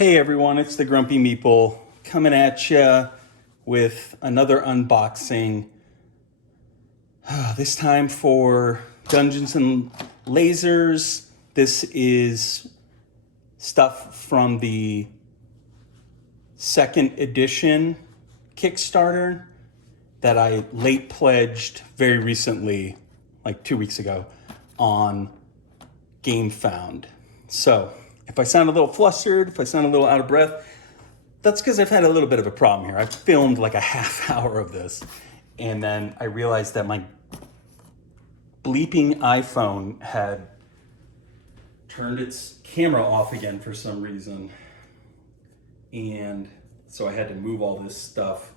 Hey everyone, it's the Grumpy Meeple coming at you with another unboxing. This time for Dungeons and Lasers. This is stuff from the second edition Kickstarter that I late pledged very recently, like 2 weeks ago, on GameFound. So if I sound a little flustered, if I sound a little out of breath, that's because I've had a little bit of a problem here. I've filmed like a half hour of this, and then I realized that my bleeping iPhone had turned its camera off again for some reason. And so I had to move all this stuff.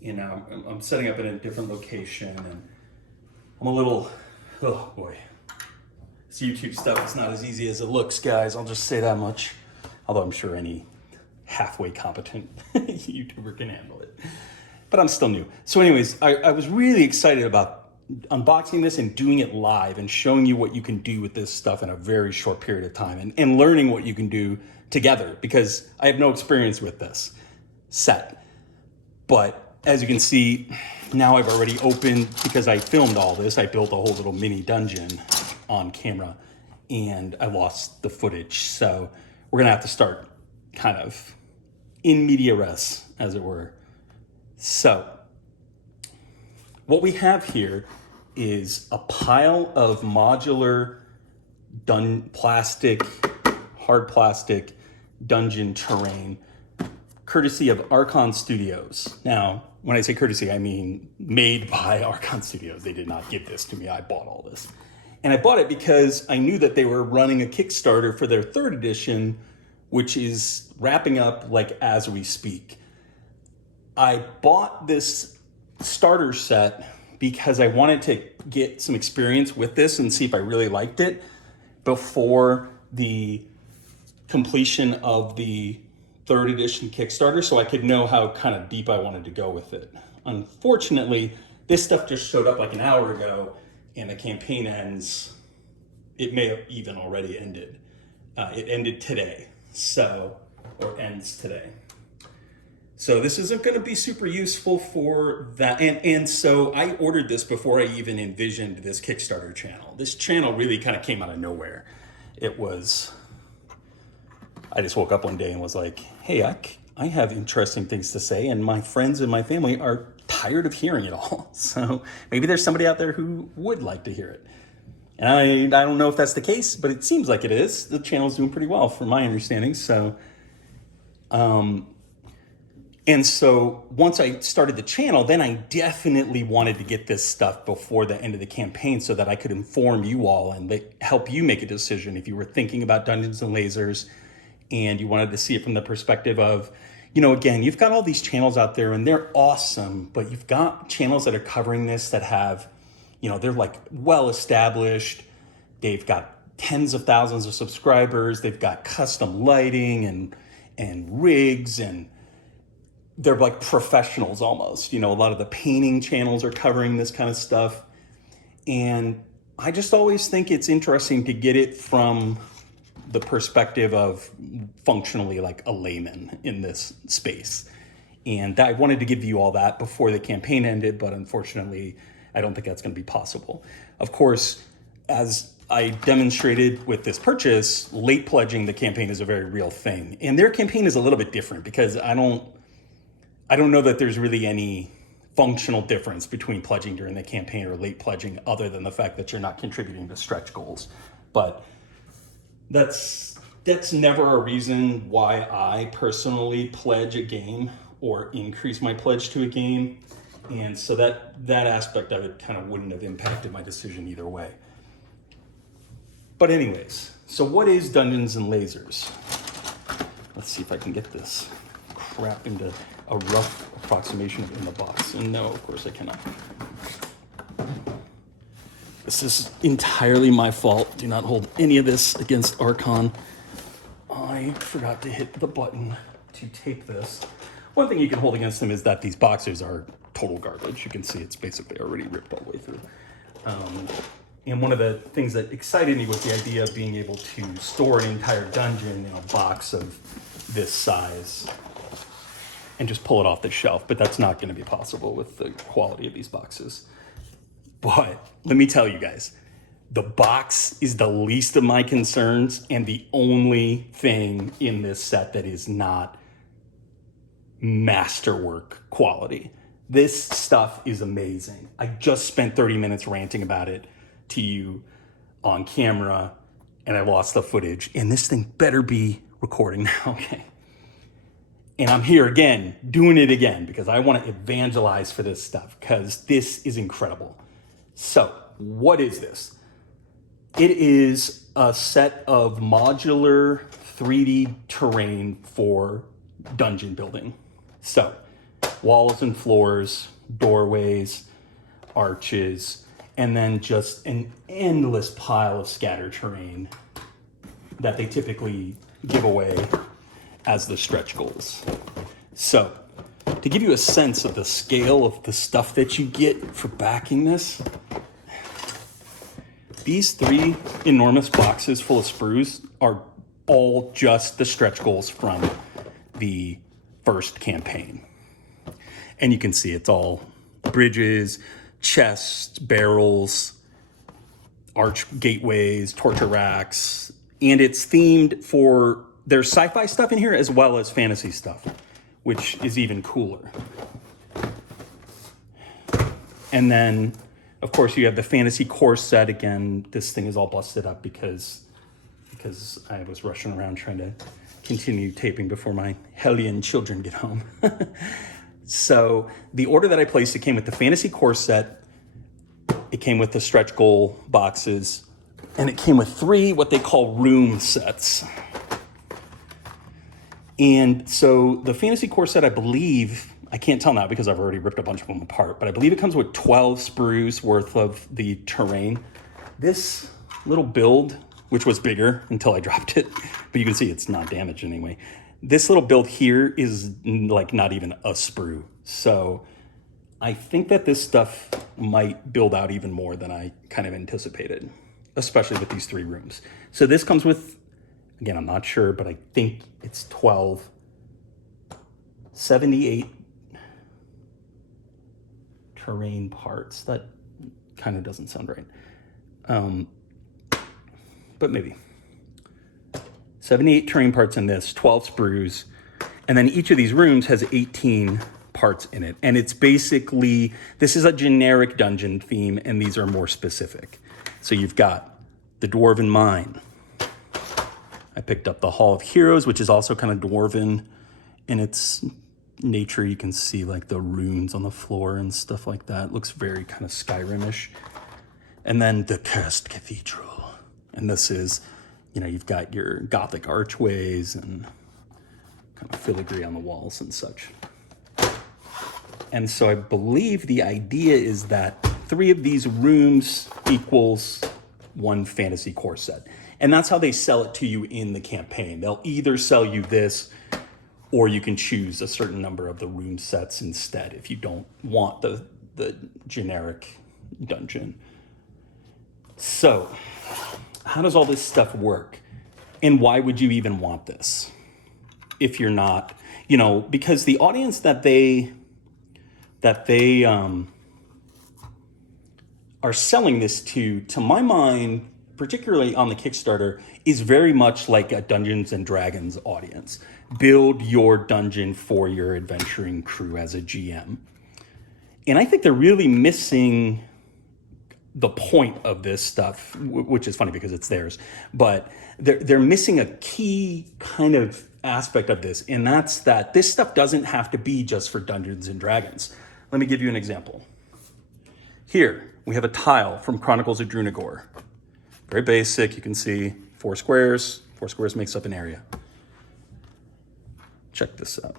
You know, I'm setting up in a different location, and I'm a little, oh boy. This YouTube stuff is not as easy as it looks, guys. I'll just say that much. Although I'm sure any halfway competent YouTuber can handle it. But I'm still new. So anyways, I was really excited about unboxing this and doing it live and showing you what you can do with this stuff in a very short period of time and learning what you can do together, because I have no experience with this set. But as you can see, now I've already opened, because I filmed all this, I built a whole little mini dungeon on camera and I lost the footage. So we're gonna have to start kind of in media res, as it were. So what we have here is a pile of modular hard plastic dungeon terrain, courtesy of Archon Studios. Now, when I say courtesy, I mean made by Archon Studios. They did not give this to me. I bought all this. And I bought it because I knew that they were running a Kickstarter for their third edition, which is wrapping up like as we speak. I bought this starter set because I wanted to get some experience with this and see if I really liked it before the completion of the third edition Kickstarter, so I could know how kind of deep I wanted to go with it. Unfortunately, this stuff just showed up like an hour ago, and the campaign ends. It may have even already ended. It ended today, or ends today. So this isn't going to be super useful for that. And so I ordered this before I even envisioned this Kickstarter channel. This channel really kind of came out of nowhere. I just woke up one day and was like, hey, I have interesting things to say, and my friends and my family are tired of hearing it all. So maybe there's somebody out there who would like to hear it. And I don't know if that's the case, but it seems like it is. The channel's doing pretty well from my understanding. So, and so once I started the channel, then I definitely wanted to get this stuff before the end of the campaign so that I could inform you all and help you make a decision if you were thinking about Dungeons and Lasers and you wanted to see it from the perspective of, you know, again, you've got all these channels out there and they're awesome, but you've got channels that are covering this that have, you know, they're like well established. They've got tens of thousands of subscribers. They've got custom lighting and rigs, and they're like professionals almost. You know, a lot of the painting channels are covering this kind of stuff. And I just always think it's interesting to get it from the perspective of functionally like a layman in this space. And I wanted to give you all that before the campaign ended, but unfortunately, I don't think that's going to be possible. Of course, as I demonstrated with this purchase, late pledging the campaign is a very real thing. And their campaign is a little bit different because I don't know that there's really any functional difference between pledging during the campaign or late pledging other than the fact that you're not contributing to stretch goals. But that's never a reason why I personally pledge a game or increase my pledge to a game. And so that aspect of it kind of wouldn't have impacted my decision either way. But anyways, so what is Dungeons and Lasers? Let's see if I can get this crap into a rough approximation in the box. And no, of course I cannot. This is entirely my fault. Do not hold any of this against Archon. I forgot to hit the button to tape this. One thing you can hold against them is that these boxes are total garbage. You can see it's basically already ripped all the way through. And one of the things that excited me was the idea of being able to store an entire dungeon in a box of this size and just pull it off the shelf. But that's not going to be possible with the quality of these boxes. But let me tell you guys, the box is the least of my concerns and the only thing in this set that is not masterwork quality. This stuff is amazing. I just spent 30 minutes ranting about it to you on camera and I lost the footage, and this thing better be recording now. Okay. And I'm here again, doing it again because I want to evangelize for this stuff because this is incredible. So what is this? It is a set of modular 3D terrain for dungeon building. So walls and floors, doorways, arches, and then just an endless pile of scatter terrain that they typically give away as the stretch goals. So to give you a sense of the scale of the stuff that you get for backing this, these 3 enormous boxes full of sprues are all just the stretch goals from the first campaign. And you can see it's all bridges, chests, barrels, arch gateways, torture racks, and it's themed for, there's sci-fi stuff in here as well as fantasy stuff, which is even cooler. And then, of course, you have the fantasy core set. Again, this thing is all busted up because I was rushing around trying to continue taping before my hellion children get home. So the order that I placed, it came with the fantasy core set, it came with the stretch goal boxes, and it came with 3 what they call room sets. And so the fantasy core set, I believe, I can't tell now because I've already ripped a bunch of them apart, but I believe it comes with 12 sprues worth of the terrain. This little build, which was bigger until I dropped it, but you can see it's not damaged anyway. This little build here is like not even a sprue. So I think that this stuff might build out even more than I kind of anticipated, especially with these 3 rooms. So this comes with, again, I'm not sure, but I think it's 12, 78 terrain parts. That kind of doesn't sound right. But maybe. 78 terrain parts in this, 12 sprues, and then each of these rooms has 18 parts in it. And it's basically, this is a generic dungeon theme, and these are more specific. So you've got the Dwarven Mine. I picked up the Hall of Heroes, which is also kind of Dwarven in its nature. You can see like the runes on the floor and stuff like that. It looks very kind of Skyrim-ish. And then the Cursed Cathedral. And this is, you know, you've got your Gothic archways and kind of filigree on the walls and such. And so I believe the idea is that 3 of these rooms equals 1 fantasy core set. And that's how they sell it to you in the campaign. They'll either sell you this, or you can choose a certain number of the room sets instead if you don't want the generic dungeon. So how does all this stuff work? And why would you even want this if you're not, you know, because the audience that they are selling this to my mind, particularly on the Kickstarter, is very much like a Dungeons and Dragons audience. Build your dungeon for your adventuring crew as a GM. And I think they're really missing the point of this stuff, which is funny because it's theirs, but they're missing a key kind of aspect of this, and that's that this stuff doesn't have to be just for Dungeons and Dragons. Let me give you an example. Here, we have a tile from Chronicles of Drunagor. Very basic, you can see 4 squares. 4 squares makes up an area. Check this out.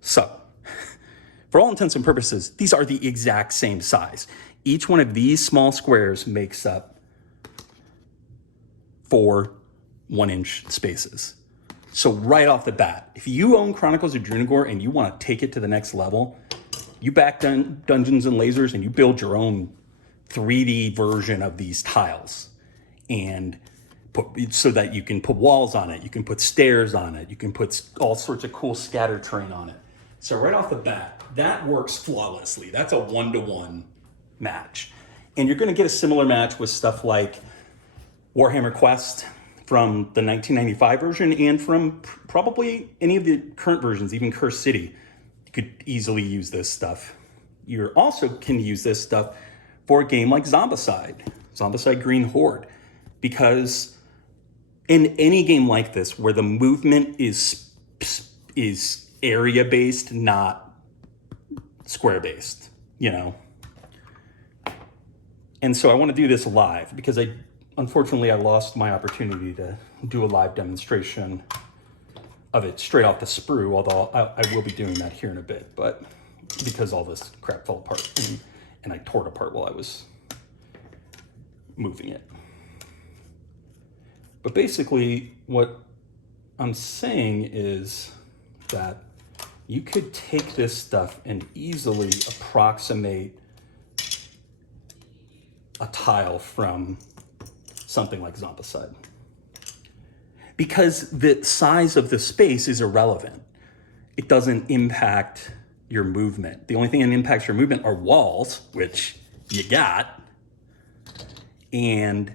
So, for all intents and purposes, these are the exact same size. Each one of these small squares makes up 4 1-inch spaces. So right off the bat, if you own Chronicles of Drunagor and you want to take it to the next level, you back Dungeons and Lasers and you build your own 3D version of these tiles, and so that you can put walls on it, you can put stairs on it, you can put all sorts of cool scatter terrain on it. So right off the bat, that works flawlessly. That's a 1-to-1 match. And you're going to get a similar match with stuff like Warhammer Quest from the 1995 version and from probably any of the current versions, even Curse City. You could easily use this stuff. You also can use this stuff for a game like Zombicide Green Horde, because in any game like this where the movement is area-based, not square-based, you know? And so I want to do this live because unfortunately I lost my opportunity to do a live demonstration of it straight off the sprue, although I will be doing that here in a bit, but because all this crap fell apart and I tore it apart while I was moving it. But basically what I'm saying is that you could take this stuff and easily approximate a tile from something like Zombicide, because the size of the space is irrelevant. It doesn't impact your movement. The only thing that impacts your movement are walls, which you got, and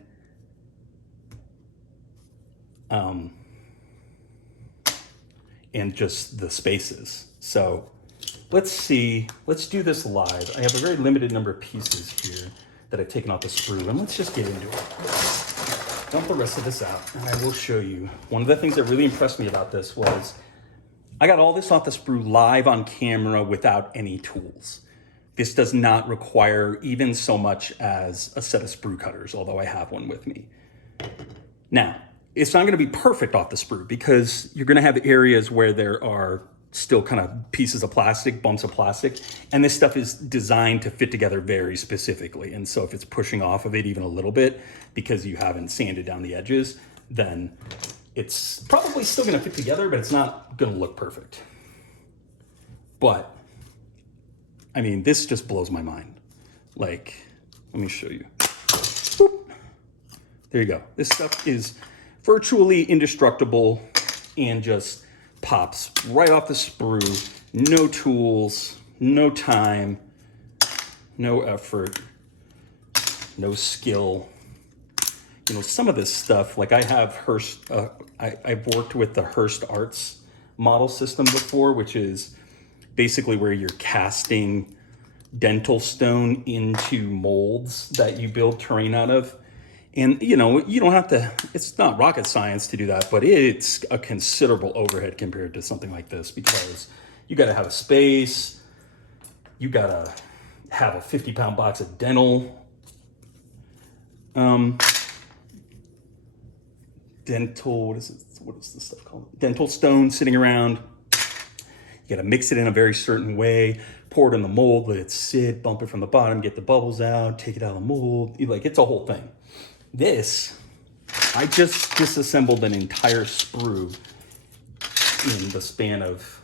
just the spaces. So let's do this live. I have a very limited number of pieces here that I've taken off the sprue, and let's just get into it. Dump the rest of this out, and I will show you. One of the things that really impressed me about this was I got all this off the sprue live on camera without any tools. This does not require even so much as a set of sprue cutters, although I have one with me. Now, it's not going to be perfect off the sprue because you're going to have areas where there are still kind of pieces of plastic, bumps of plastic, and this stuff is designed to fit together very specifically. And so if it's pushing off of it even a little bit because you haven't sanded down the edges, then it's probably still going to fit together, but it's not going to look perfect. But I mean, this just blows my mind. Like, let me show you. Boop. There you go. This stuff is virtually indestructible and just pops right off the sprue. No tools, no time, no effort, no skill. You know, some of this stuff, like I have Hearst, I've worked with the Hearst Arts model system before, which is basically where you're casting dental stone into molds that you build terrain out of. And, you know, you don't have to, it's not rocket science to do that, but it's a considerable overhead compared to something like this, because you got to have a space, you got to have a 50-pound box of dental, what is this stuff called? Dental stone sitting around. You got to mix it in a very certain way, pour it in the mold, let it sit, bump it from the bottom, get the bubbles out, take it out of the mold. Like, it's a whole thing. This, I just disassembled an entire sprue in the span of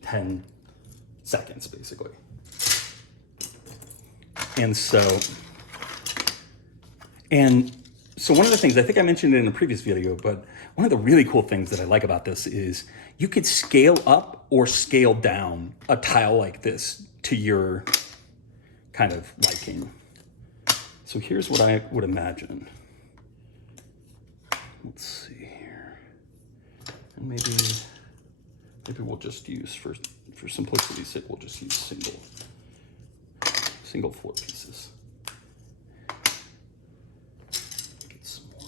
10 seconds, basically. And so one of the things, I think I mentioned it in a previous video, but one of the really cool things that I like about this is you could scale up or scale down a tile like this to your kind of liking. So here's what I would imagine. Let's see here. And maybe we'll just use, for simplicity's sake, we'll just use single floor pieces. Get some more.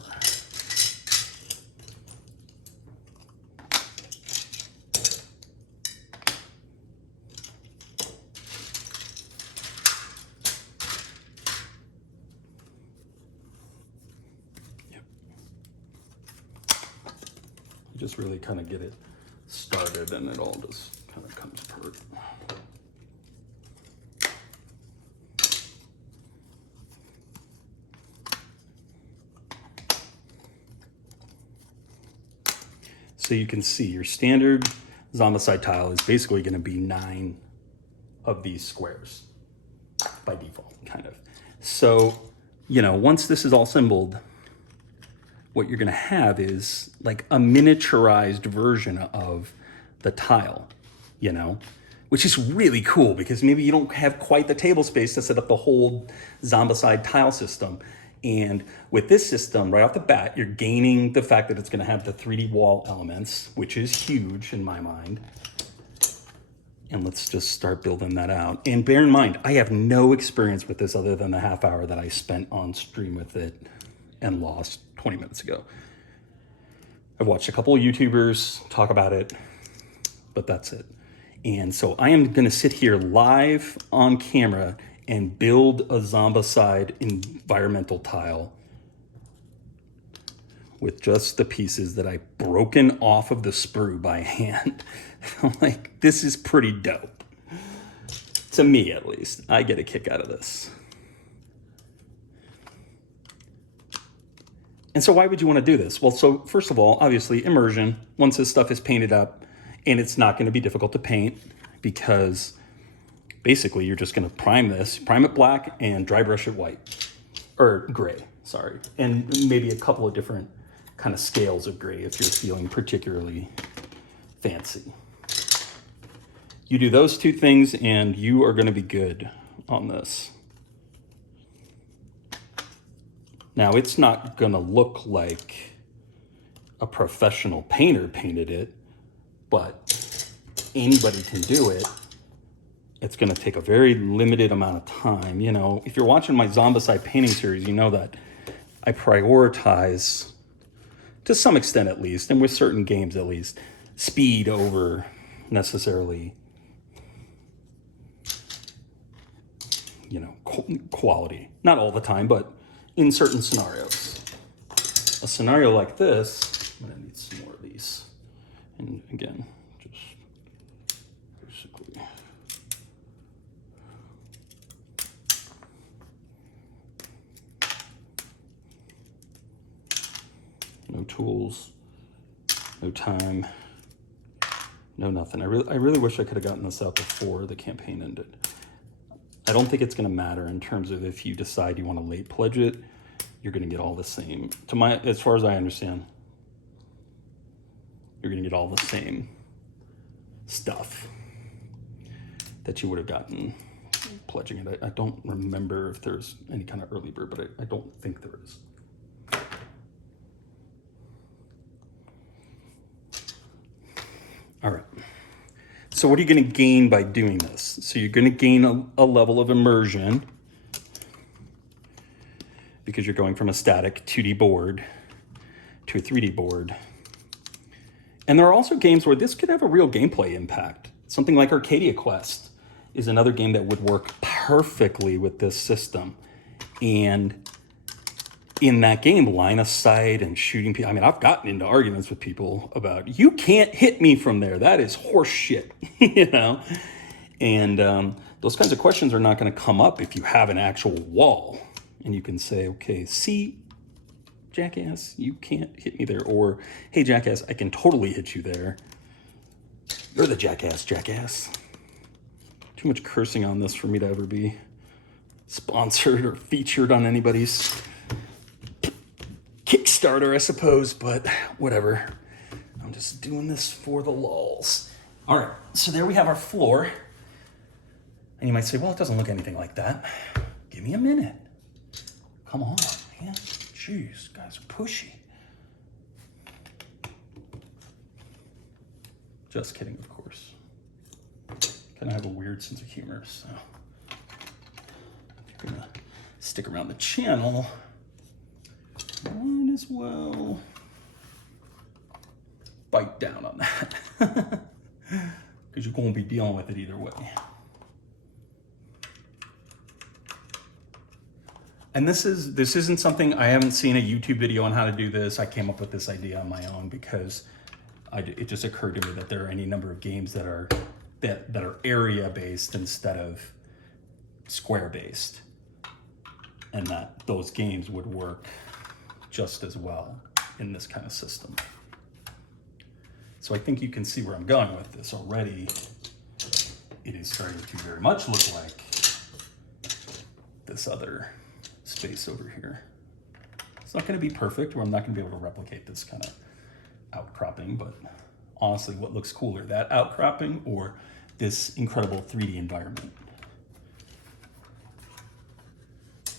Just really kind of get it started and it all just kind of comes apart. So you can see your standard Zombicide tile is basically going to be 9 of these squares by default, kind of. So, you know, once this is all assembled, what you're gonna have is like a miniaturized version of the tile, you know, which is really cool because maybe you don't have quite the table space to set up the whole Zombicide tile system. And with this system, right off the bat, you're gaining the fact that it's gonna have the 3D wall elements, which is huge in my mind. And let's just start building that out. And bear in mind, I have no experience with this other than the half hour that I spent on stream with it and lost 20 minutes ago. I've watched a couple of YouTubers talk about it, but that's it. And so I am gonna sit here live on camera and build a Zombicide environmental tile with just the pieces that I've broken off of the sprue by hand. I'm like, this is pretty dope. To me, at least. I get a kick out of this. And so why would you want to do this? Well, so first of all, obviously, immersion. Once this stuff is painted up, and it's not going to be difficult to paint because basically you're just going to prime it black and dry brush it white. Or gray, sorry. And maybe a couple of different kind of scales of gray if you're feeling particularly fancy. You do those two things and you are going to be good on this. Now, it's not going to look like a professional painter painted it, but anybody can do it. It's going to take a very limited amount of time. You know, if you're watching my Zombicide painting series, you know that I prioritize, to some extent at least, and with certain games at least, speed over necessarily, you know, quality. Not all the time, but in certain scenarios. A scenario like this, I'm gonna need some more of these. And again, just basically. No tools, no time, no nothing. I really wish I could have gotten this out before the campaign ended. I don't think it's going to matter in terms of if you decide you want to late pledge it, you're going to get all the same. As far as I understand, you're going to get all the same stuff that you would have gotten pledging it. I don't remember if there's any kind of early bird, but I don't think there is. All right. So what are you going to gain by doing this? So you're going to gain a level of immersion because you're going from a static 2D board to a 3D board. And there are also games where this could have a real gameplay impact. Something like Arcadia Quest is another game that would work perfectly with this system. And in that game, line of sight and shooting people. I mean, I've gotten into arguments with people about, you can't hit me from there. That is horse shit, you know? And those kinds of questions are not going to come up if you have an actual wall. And you can say, okay, see, jackass, you can't hit me there. Or, hey, jackass, I can totally hit you there. You're the jackass, jackass. Too much cursing on this for me to ever be sponsored or featured on anybody's Kickstarter, I suppose, but whatever. I'm just doing this for the lulz. All right, so there we have our floor. And you might say, well, it doesn't look anything like that. Give me a minute. Come on, man. Jeez, guys are pushy. Just kidding, of course. Kind of have a weird sense of humor, so if you're gonna stick around the channel, might as well bite down on that because you're going to be dealing with it either way. And this isn't something, I haven't seen a YouTube video on how to do this. I came up with this idea on my own because it just occurred to me that there are any number of games that are area based instead of square based, and that those games would work just as well in this kind of system. So I think you can see where I'm going with this already it is starting to very much look like this other space over here. It's not going to be perfect, or I'm not going to be able to replicate this kind of outcropping, but honestly, what looks cooler, that outcropping or this incredible 3D environment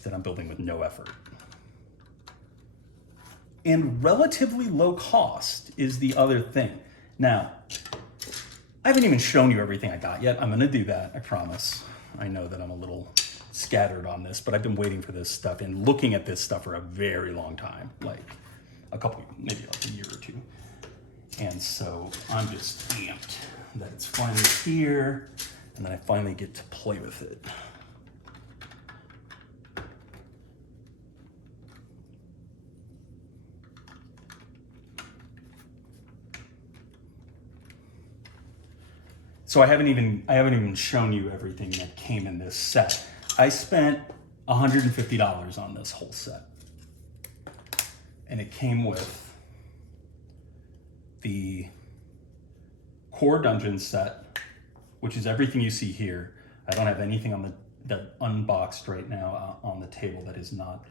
that I'm building with no effort? And relatively low cost is the other thing. Now, I haven't even shown you everything I got yet. I'm going to do that, I promise. I know that I'm a little scattered on this, but I've been waiting for this stuff and looking at this stuff for a very long time, like a couple, maybe like a year or two. And so I'm just amped that it's finally here, and then I finally get to play with it. So I haven't even shown you everything that came in this set. I spent $150 on this whole set. And it came with the core dungeon set, which is everything you see here. I don't have anything on that unboxed right now on the table that is not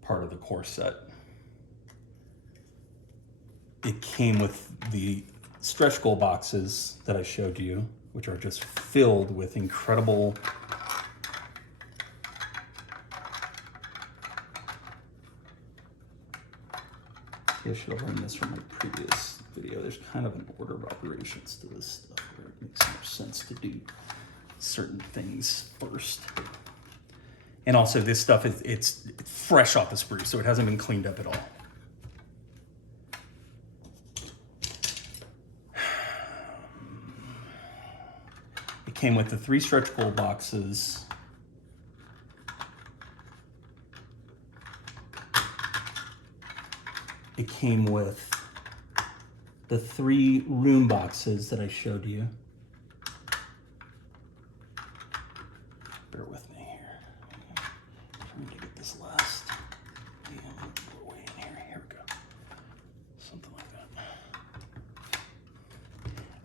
part of the core set. It came with the stretch goal boxes that I showed you, which are just filled with incredible I should have learned this from my previous video. There's kind of an order of operations to this stuff where it makes more sense to do certain things first. And also this stuff it's fresh off the sprue, so it hasn't been cleaned up at all. It came with the 3 stretch goal boxes. It came with the 3 room boxes that I showed you. Bear with me here. I'm trying to get this last. Way in here. Here we go. Something like that.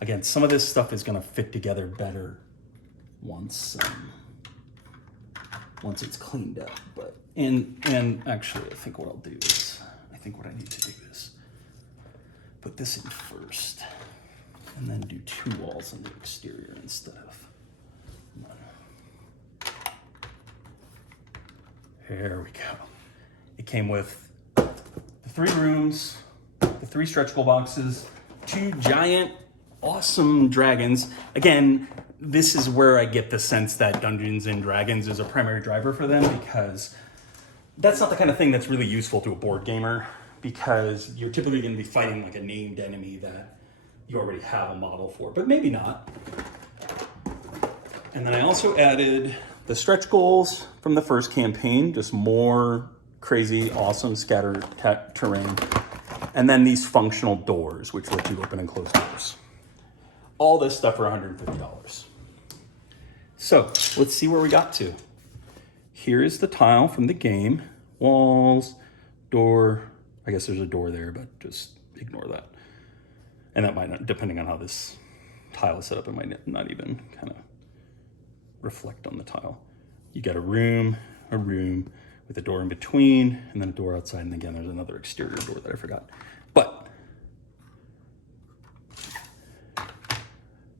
Again, some of this stuff is going to fit together better once it's cleaned up. But and actually, I think what I'll do is. I think what I need to do is put this in first and then do 2 walls on the exterior instead of 1. There we go. It came with the 3 rooms, the 3 stretch goal boxes, 2 giant, awesome dragons. Again, this is where I get the sense that Dungeons and Dragons is a primary driver for them, because that's not the kind of thing that's really useful to a board gamer, because you're typically going to be fighting like a named enemy that you already have a model for, but maybe not. And then I also added the stretch goals from the first campaign, just more crazy, awesome scattered terrain. And then these functional doors, which let you open and close doors. All this stuff for $150. So let's see where we got to. Here is the tile from the game. Walls, door. I guess there's a door there, but just ignore that. And that might not, depending on how this tile is set up, it might not even kind of reflect on the tile. You got a room with a door in between, and then a door outside. And again, there's another exterior door that I forgot. But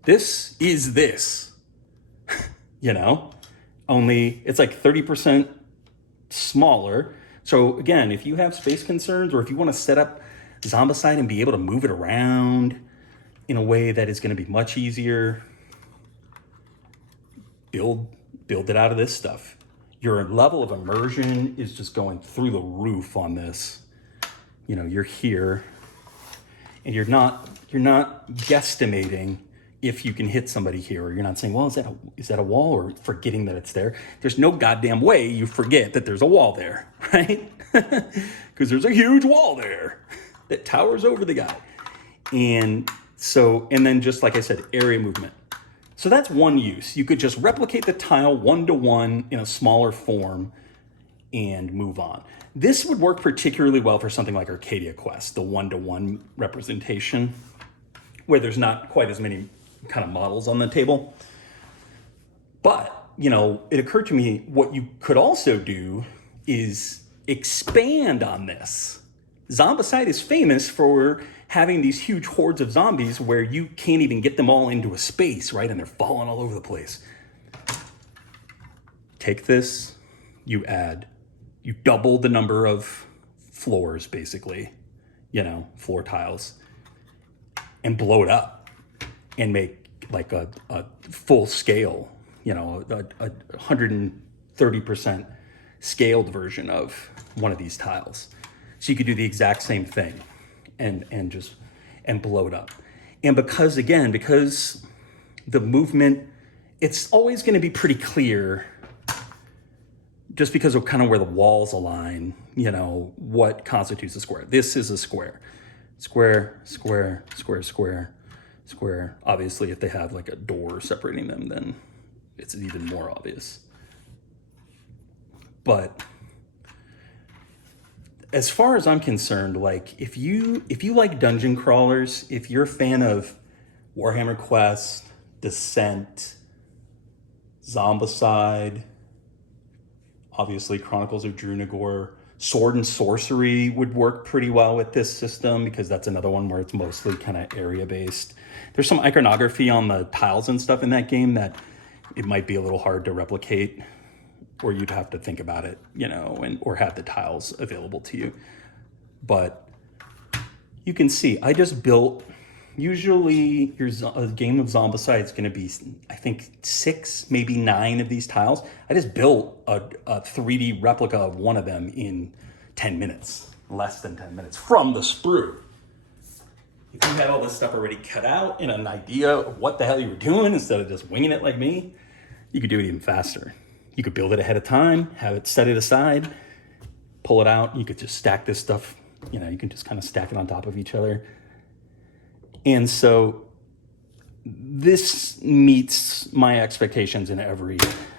this is this, you know? Only it's like 30% smaller. So again, if you have space concerns, or if you want to set up Zombicide and be able to move it around in a way that is going to be much easier, build it out of this stuff. Your level of immersion is just going through the roof on this. You know, you're here and you're not guesstimating if you can hit somebody here, or you're not saying, well, is that a wall, or forgetting that it's there. There's no goddamn way you forget that there's a wall there, right? Because there's a huge wall there that towers over the guy. And then just like I said, area movement. So that's one use. You could just replicate the tile 1-to-1 in a smaller form and move on. This would work particularly well for something like Arcadia Quest, the 1-to-1 representation, where there's not quite as many kind of models on the table. But, you know, it occurred to me what you could also do is expand on this. Zombicide is famous for having these huge hordes of zombies where you can't even get them all into a space, right? And they're falling all over the place. Take this, you double the number of floors, basically, you know, floor tiles, and blow it up and make like a full scale, you know, a 130% scaled version of one of these tiles. So you could do the exact same thing and blow it up. And because the movement, it's always going to be pretty clear just because of kind of where the walls align, you know, what constitutes a square. This is a square. Square, square, square, square, square. Obviously, if they have like a door separating them, then it's even more obvious. But as far as I'm concerned, like if you like dungeon crawlers, if you're a fan of Warhammer Quest, Descent, Zombicide, obviously Chronicles of Drunagor, Sword and Sorcery would work pretty well with this system because that's another one where it's mostly kind of area based. There's some iconography on the tiles and stuff in that game that it might be a little hard to replicate, or you'd have to think about it, you know, or have the tiles available to you. But you can see, I just built, usually a game of Zombicide is going to be, I think, 6, maybe 9 of these tiles. I just built a 3D replica of one of them in 10 minutes, less than 10 minutes, from the sprue. If you had all this stuff already cut out and an idea of what the hell you were doing instead of just winging it like me, you could do it even faster. You could build it ahead of time, have it set it aside, pull it out. You could just stack this stuff, you know, you can just kind of stack it on top of each other. And so this meets my expectations in every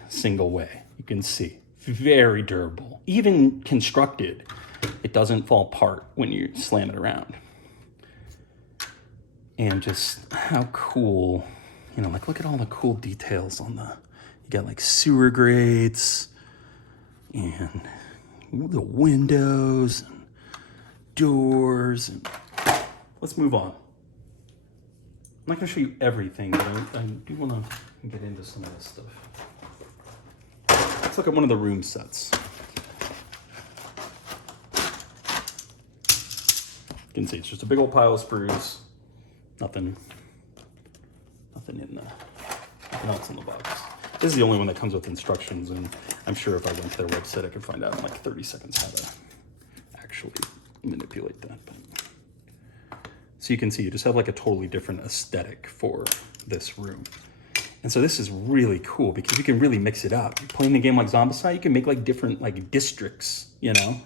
single way. You can see, very durable. Even constructed, it doesn't fall apart when you slam it around. And just how cool, you know, like look at all the cool details on you got like sewer grates and the windows and doors. And let's move on. I'm not going to show you everything, but I do want to get into some of this stuff. Let's look at one of the room sets. You can see it's just a big old pile of sprues. Nothing else in the box. This is the only one that comes with instructions, and I'm sure if I went to their website, I could find out in like 30 seconds how to actually manipulate that. But so you can see you just have like a totally different aesthetic for this room. And so this is really cool because you can really mix it up. You're playing the game like Zombicide, you can make like different like districts, you know?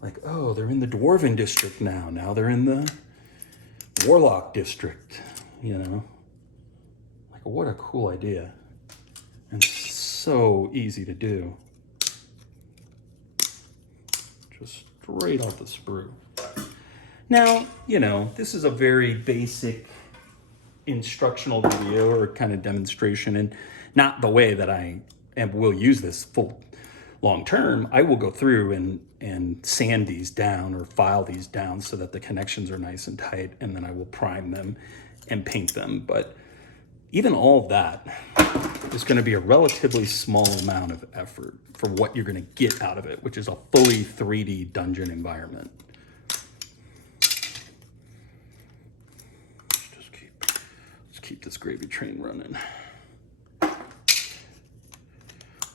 Like, oh, they're in the Dwarven district now. Now they're in the Warlock district, you know? Like, what a cool idea. And so easy to do. Just straight off the sprue. Now, you know, this is a very basic instructional video or kind of demonstration, and not the way that I will use this full long term. I will go through and sand these down or file these down so that the connections are nice and tight, and then I will prime them and paint them. But even all of that is going to be a relatively small amount of effort for what you're going to get out of it, which is a fully 3D dungeon environment. Keep this gravy train running.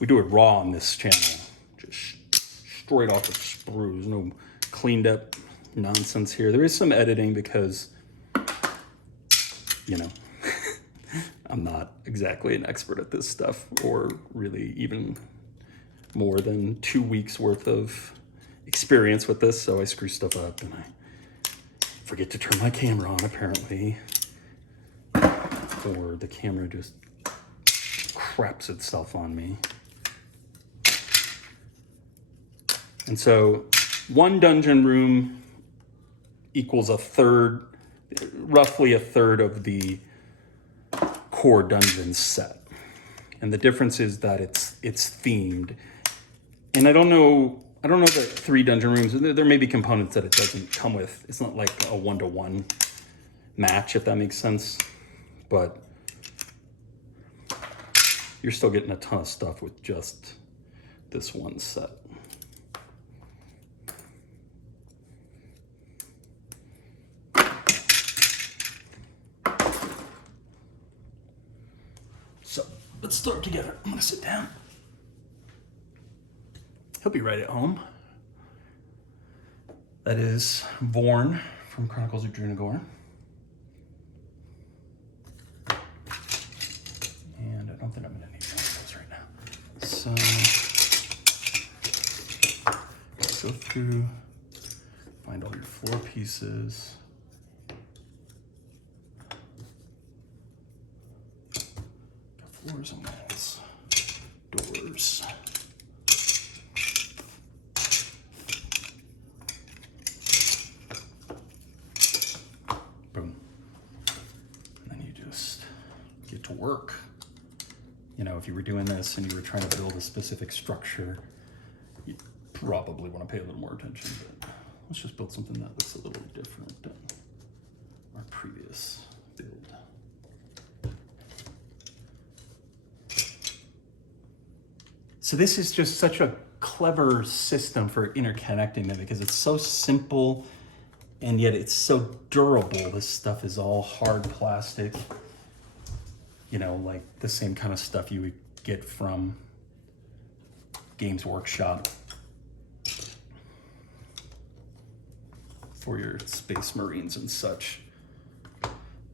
We do it raw on this channel, just straight off the sprue. There's no cleaned up nonsense here. There is some editing because, you know, I'm not exactly an expert at this stuff, or really even more than 2 weeks worth of experience with this. So I screw stuff up and I forget to turn my camera on apparently. Or the camera just craps itself on me. And so one dungeon room equals roughly a third of the core dungeon set. And the difference is that it's themed. And I don't know the 3 dungeon rooms. There may be components that it doesn't come with. It's not like a 1-to-1 match, if that makes sense. But you're still getting a ton of stuff with just this one set. So let's start together. I'm gonna sit down. He'll be right at home. That is Vorn from Chronicles of Drunagor. And I don't think I'm gonna need one of those right now. So go through, find all your floor pieces. Floors and walls, doors. Boom. And then you just get to work. You know, if you were doing this and you were trying to build a specific structure, you probably want to pay a little more attention, but let's just build something that looks a little different than our previous build. So this is just such a clever system for interconnecting them because it's so simple and yet it's so durable. This stuff is all hard plastic, you know, like the same kind of stuff you would get from Games Workshop for your Space Marines and such.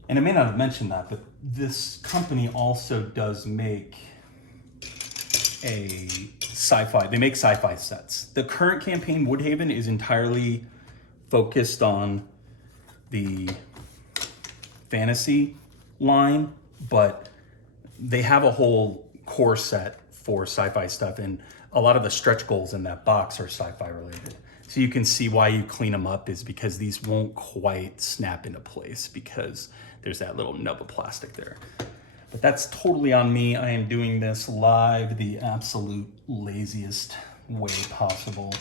And I may not have mentioned that, but this company also does make a sci-fi, they make sci-fi sets. The current campaign, Woodhaven, is entirely focused on the fantasy line, but they have a whole core set for sci-fi stuff, and a lot of the stretch goals in that box are sci-fi related. So you can see why you clean them up is because these won't quite snap into place because there's that little nub of plastic there. But that's totally on me. I am doing this live the absolute laziest way possible,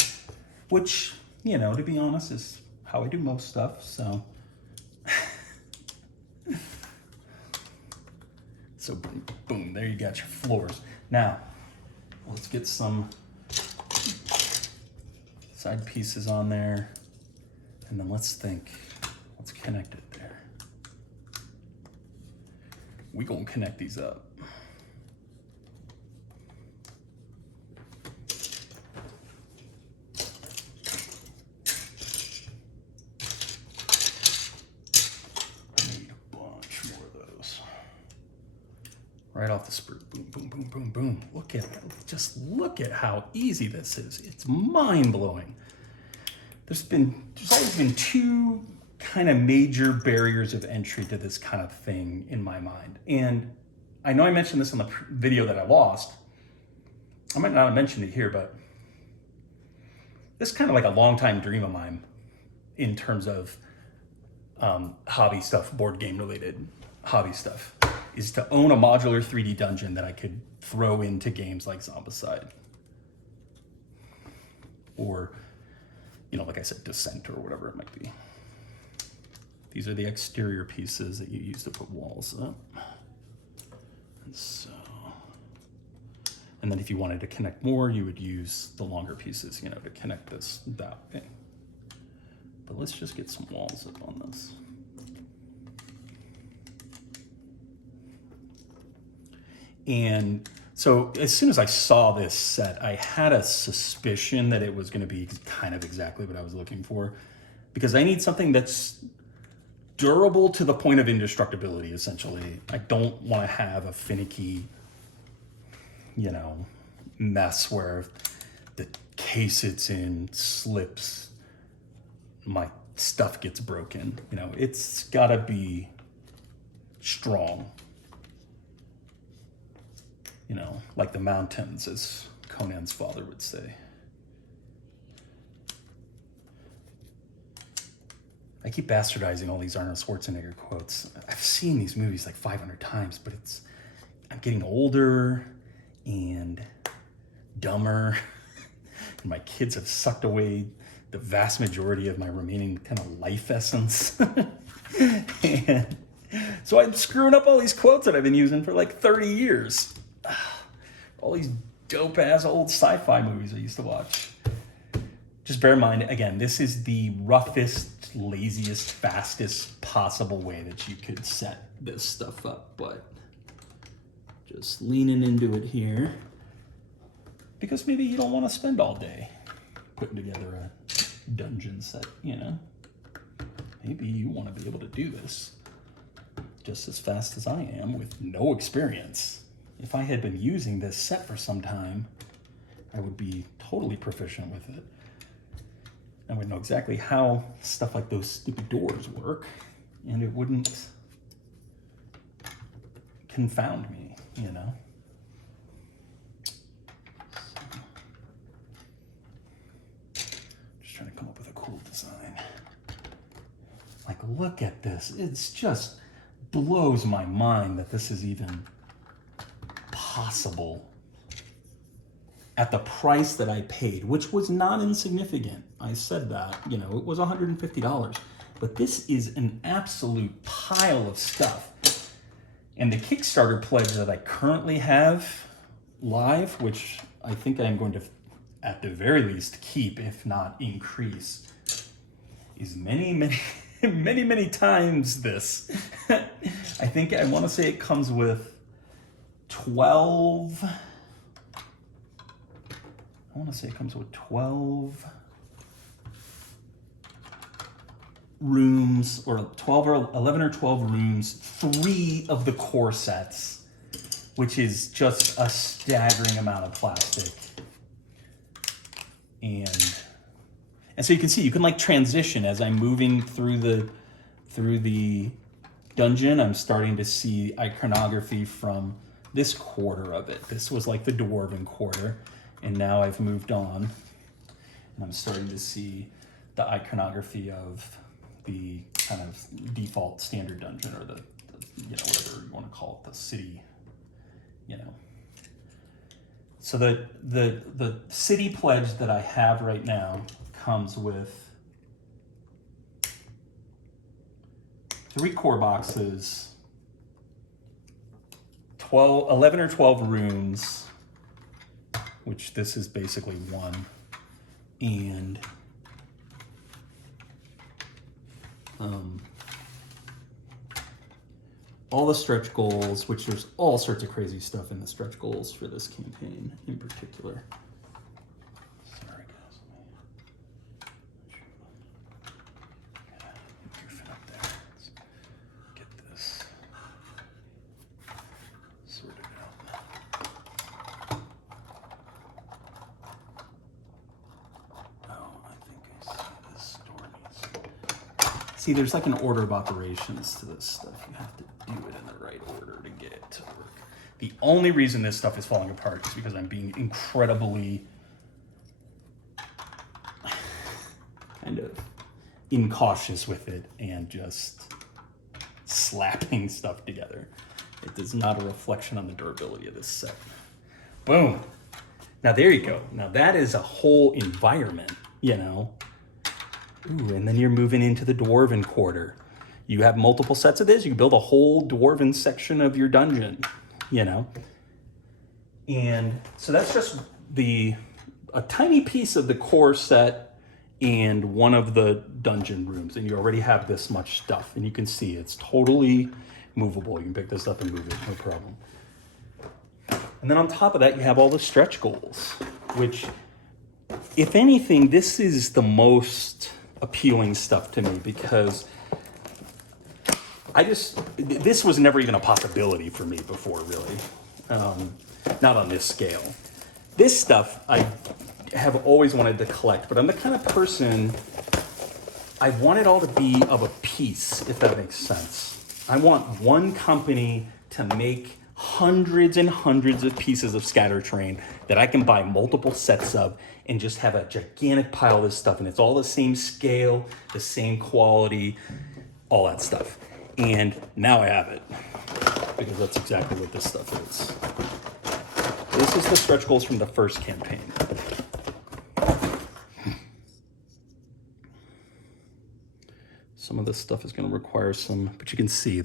which, you know, to be honest, is how I do most stuff, so. So boom, boom, there you got your floors. Now, let's get some side pieces on there, and then let's connect it there. We gonna connect these up. Need a bunch more of those. Right off the sprue. Boom, boom, boom, boom, boom. Look at it. Just look at how easy this is. It's mind-blowing. There's always been 2 kind of major barriers of entry to this kind of thing in my mind. And I know I mentioned this in the video that I lost. I might not have mentioned it here, but this is kind of like a long-time dream of mine in terms of hobby stuff, board game related hobby stuff, is to own a modular 3D dungeon that I could throw into games like Zombicide. Or, you know, like I said, Descent or whatever it might be. These are the exterior pieces that you use to put walls up. And then if you wanted to connect more, you would use the longer pieces, you know, to connect this that way. But let's just get some walls up on this. And so as soon as I saw this set, I had a suspicion that it was going to be kind of exactly what I was looking for, because I need something that's durable to the point of indestructibility, essentially. I don't want to have a finicky, you know, mess where the case it's in slips, my stuff gets broken. You know, it's got to be strong. You know, like the mountains, as Conan's father would say. I keep bastardizing all these Arnold Schwarzenegger quotes. I've seen these movies like 500 times, but I'm getting older. and dumber. And my kids have sucked away the vast majority of my remaining kind of life essence. And so I'm screwing up all these quotes that I've been using for like 30 years. All these dope ass old sci-fi movies I used to watch. Just bear in mind, again, this is the roughest, laziest, fastest possible way that you could set this stuff up, but just leaning into it here because maybe you don't want to spend all day putting together a dungeon set, you know? Maybe you want to be able to do this just as fast as I am with no experience. If I had been using this set for some time, I would be totally proficient with it. I would know exactly how stuff like those stupid doors work, and it wouldn't confound me, you know? Just trying to come up with a cool design. Like, look at this. It's just blows my mind that this is even possible at the price that I paid, which was not insignificant. I said that, you know, it was $150, but this is an absolute pile of stuff. And the Kickstarter pledge that I currently have live, which I think I'm going to, at the very least, keep, if not increase, is many times this. I think I want to say it comes with 12. I want to say it comes with 12 rooms, or 12 or 11 or 12 rooms, 3 of the core sets, which is just a staggering amount of plastic. And so you can see, you can like transition as I'm moving through the dungeon. I'm starting to see iconography from this quarter of it. This was like the dwarven quarter. And now I've moved on, and I'm starting to see the iconography of the kind of default standard dungeon, or the you know, whatever you want to call it, the city, you know. So the city pledge that I have right now comes with 3 core boxes, 11 or 12 rooms, which this is basically 1, and all the stretch goals, which there's all sorts of crazy stuff in the stretch goals for this campaign in particular. Sorry guys, goofing up there. Let's get this sorted out. See, there's like an order of operations to this stuff. You have to do it in the right order to get it to work. The only reason this stuff is falling apart is because I'm being incredibly kind of incautious with it and just slapping stuff together. It is not a reflection on the durability of this set. Boom. Now there you go. Now that is a whole environment, you know. Ooh, and then you're moving into the Dwarven Quarter. You have multiple sets of this. You can build a whole Dwarven section of your dungeon, you know? And so that's just a tiny piece of the core set and one of the dungeon rooms. And you already have this much stuff. And you can see it's totally movable. You can pick this up and move it, no problem. And then on top of that, you have all the stretch goals, which, if anything, this is the most appealing stuff to me, because this was never even a possibility for me before, really. Not on this scale. This stuff I have always wanted to collect, but I'm the kind of person, I want it all to be of a piece, if that makes sense. I want one company to make hundreds and hundreds of pieces of scatter terrain that I can buy multiple sets of and just have a gigantic pile of this stuff, and it's all the same scale, the same quality, all that stuff. And now I have it, because that's exactly what this stuff is. This is the stretch goals from the first campaign. Some of this stuff is going to require some, but you can see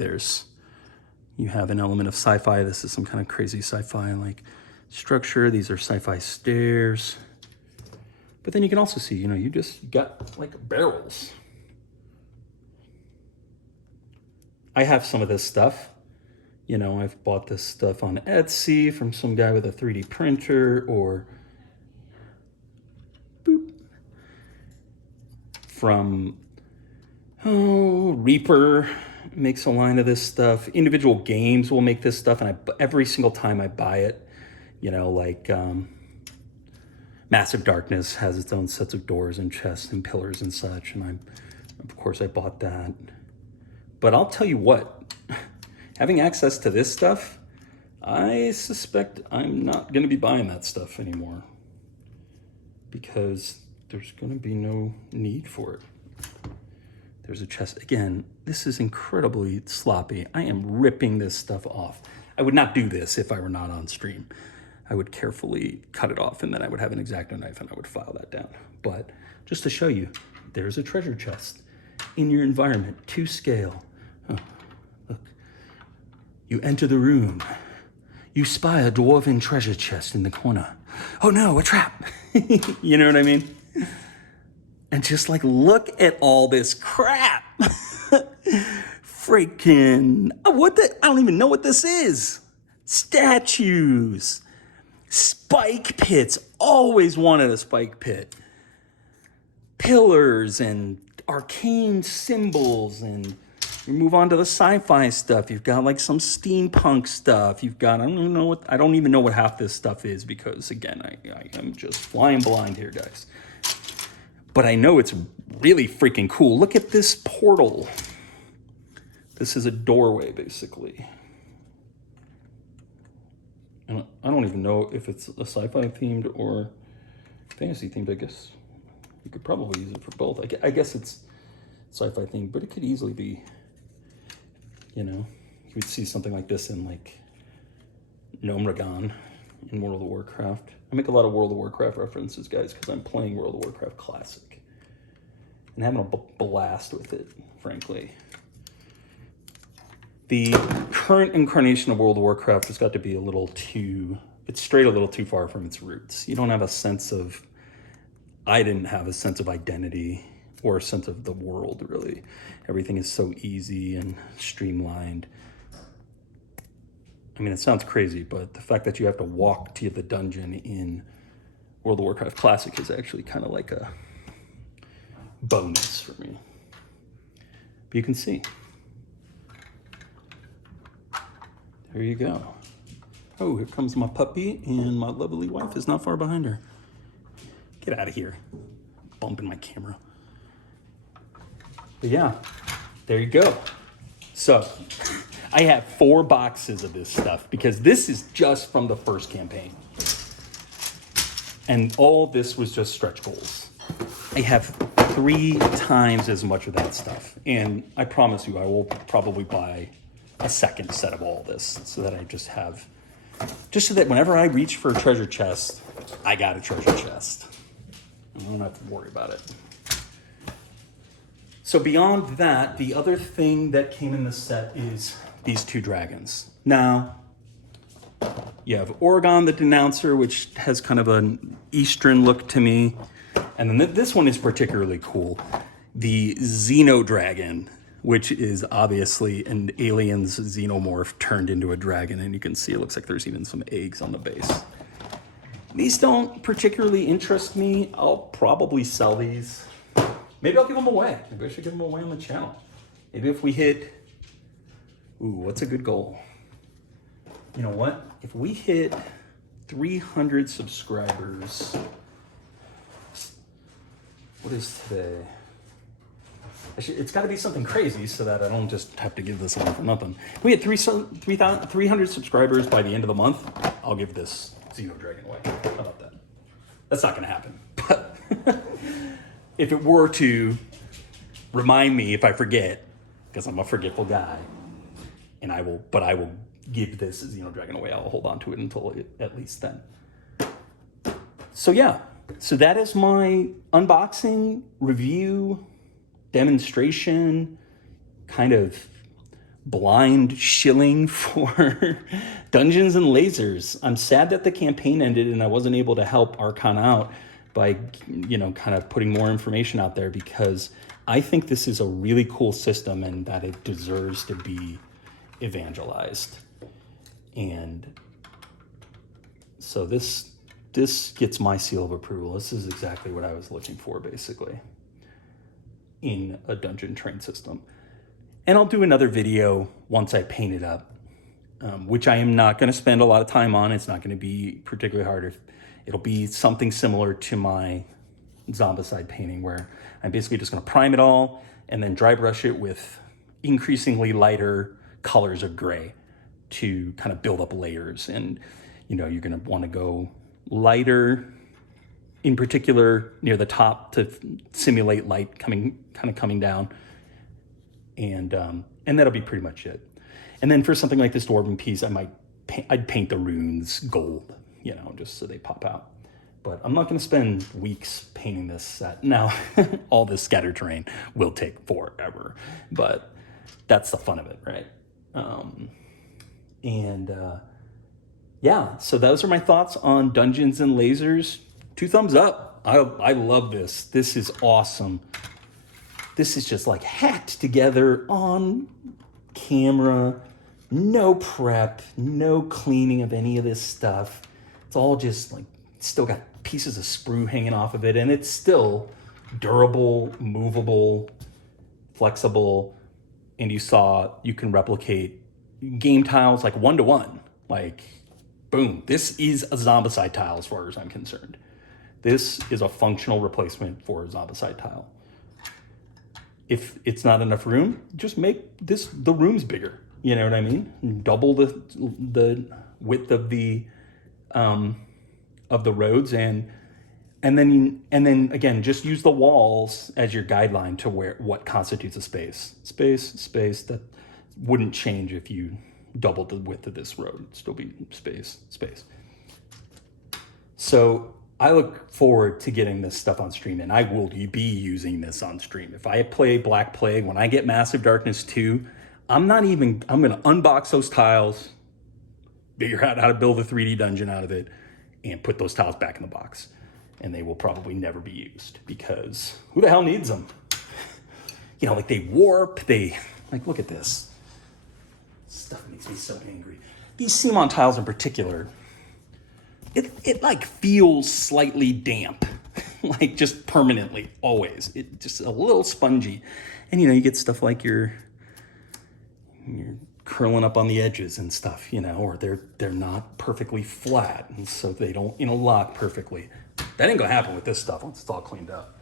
you have an element of sci-fi. This is some kind of crazy sci-fi like structure. These are sci-fi stairs. But then you can also see, you just got like barrels. I have some of this stuff. I've bought this stuff on Etsy from some guy with a 3D printer, or from Reaper makes a line of this stuff. Individual games will make this stuff, and every single time I buy it, like Massive Darkness has its own sets of doors and chests and pillars and such, and of course I bought that. But I'll tell you what, having access to this stuff, I suspect I'm not going to be buying that stuff anymore, because there's going to be no need for it. There's a chest. Again, this is incredibly sloppy. I am ripping this stuff off. I would not do this if I were not on stream. I would carefully cut it off, and then I would have an X-Acto knife and I would file that down. But just to show you, there's a treasure chest in your environment to scale. Oh, look. You enter the room. You spy a dwarven treasure chest in the corner. Oh no, a trap. You know what I mean? And just like, look at all this crap. Freaking, I don't even know what this is. Statues. Spike pits. Always wanted a spike pit. Pillars and arcane symbols, and you move on to the sci-fi stuff. You've got like some steampunk stuff. You've got, I don't even know what half this stuff is, because again, I am just flying blind here, guys. But I know it's really freaking cool. Look at this portal. This is a doorway, basically. And I don't even know if it's a sci-fi themed or fantasy themed. I guess you could probably use it for both. I guess it's sci-fi themed, but it could easily be, you would see something like this in like Gnomragon in World of Warcraft. I make a lot of World of Warcraft references, guys, because I'm playing World of Warcraft Classic and having a blast with it, frankly. The current incarnation of World of Warcraft has got to be it's strayed a little too far from its roots. You don't have a sense of, I didn't have a sense of identity or a sense of the world, really. Everything is so easy and streamlined. I mean, it sounds crazy, but the fact that you have to walk to the dungeon in World of Warcraft Classic is actually kind of like a bonus for me. But you can see. There you go. Oh, here comes my puppy, and my lovely wife is not far behind her. Get out of here. Bumping my camera. But yeah, there you go. So, I have 4 boxes of this stuff, because this is just from the first campaign. And all this was just stretch goals. I have 3 times as much of that stuff. And I promise you, I will probably buy a second set of all this, so that I just so that whenever I reach for a treasure chest, I got a treasure chest. I don't have to worry about it. So beyond that, the other thing that came in the set is these 2 dragons. Now, you have Oregon the Denouncer, which has kind of an Eastern look to me. And then this one is particularly cool. The Xeno Dragon, which is obviously an alien's xenomorph turned into a dragon. And you can see it looks like there's even some eggs on the base. These don't particularly interest me. I'll probably sell these. Maybe I'll give them away. Maybe I should give them away on the channel. Maybe if we hit, what's a good goal? You know what? If we hit 300 subscribers, what is today? It's got to be something crazy so that I don't just have to give this away for nothing. If we hit 300 subscribers by the end of the month, I'll give this Xeno Dragon away. How about that? That's not going to happen. But if it were to remind me if I forget, because I'm a forgetful guy, and I will give this as Dragon Away. I'll hold on to it until at least then. So yeah, so that is my unboxing, review, demonstration, kind of blind shilling for Dungeons and Lasers. I'm sad that the campaign ended and I wasn't able to help Archon out by, kind of putting more information out there, because I think this is a really cool system and that it deserves to be evangelized. And so this gets my seal of approval. This is exactly what I was looking for, basically, in a dungeon train system. And I'll do another video once I paint it up, which I am not going to spend a lot of time on. It's not going to be particularly hard. It'll be something similar to my Zombicide painting, where I'm basically just going to prime it all and then dry brush it with increasingly lighter colors of gray to kind of build up layers. And, you're going to want to go lighter, in particular near the top, to simulate light coming down. And that'll be pretty much it. And then for something like this dwarven piece, I'd paint the runes gold, just so they pop out. But I'm not going to spend weeks painting this set. Now, all this scatter terrain will take forever, but that's the fun of it, right? Yeah, so those are my thoughts on Dungeons and Lasers. 2 thumbs up. I love this. This is awesome. This is just like hacked together on camera. No prep, no cleaning of any of this stuff. It's all just like, still got pieces of sprue hanging off of it, and it's still durable, movable, flexible. And you saw you can replicate game tiles like 1-to-1. Like, boom, this is a Zombicide tile as far as I'm concerned. This is a functional replacement for a Zombicide tile. If it's not enough room, just make the rooms bigger. You know what I mean? Double the width of the roads, and then again, just use the walls as your guideline to what constitutes a space. Space that wouldn't change if you doubled the width of this road. It'd still be space. So I look forward to getting this stuff on stream, and I will be using this on stream. If I play Black Plague, when I get Massive Darkness 2, I'm going to unbox those tiles, figure out how to build a 3D dungeon out of it, and put those tiles back in the box. And they will probably never be used, because who the hell needs them? Like they warp, look at this. Stuff makes me so angry. These Simon tiles in particular, it like feels slightly damp, like just permanently, always. It just a little spongy. And you get stuff like you're curling up on the edges and stuff, or they're not perfectly flat, and so they don't interlock perfectly. That ain't gonna happen with this stuff once it's all cleaned up.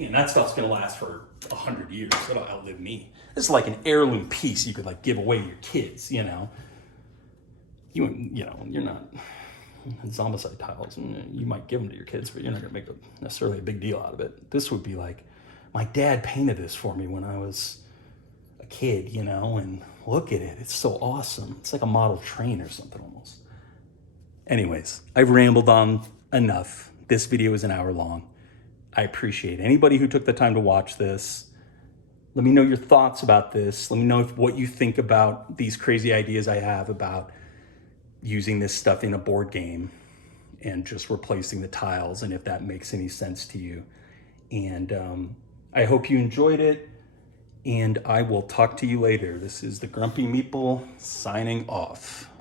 And that stuff's gonna last for 100 years. It'll outlive me. This is like an heirloom piece you could like give away to your kids, You're not Zombicide tiles, and you might give them to your kids, but you're not gonna make necessarily a big deal out of it. This would be like, my dad painted this for me when I was a kid, and look at it. It's so awesome. It's like a model train or something almost. Anyways, I've rambled on enough. This video is an hour long. I appreciate anybody who took the time to watch this. Let me know your thoughts about this. Let me know what you think about these crazy ideas I have about using this stuff in a board game and just replacing the tiles, and if that makes any sense to you. And I hope you enjoyed it, and I will talk to you later. This is the Grumpy Meeple signing off.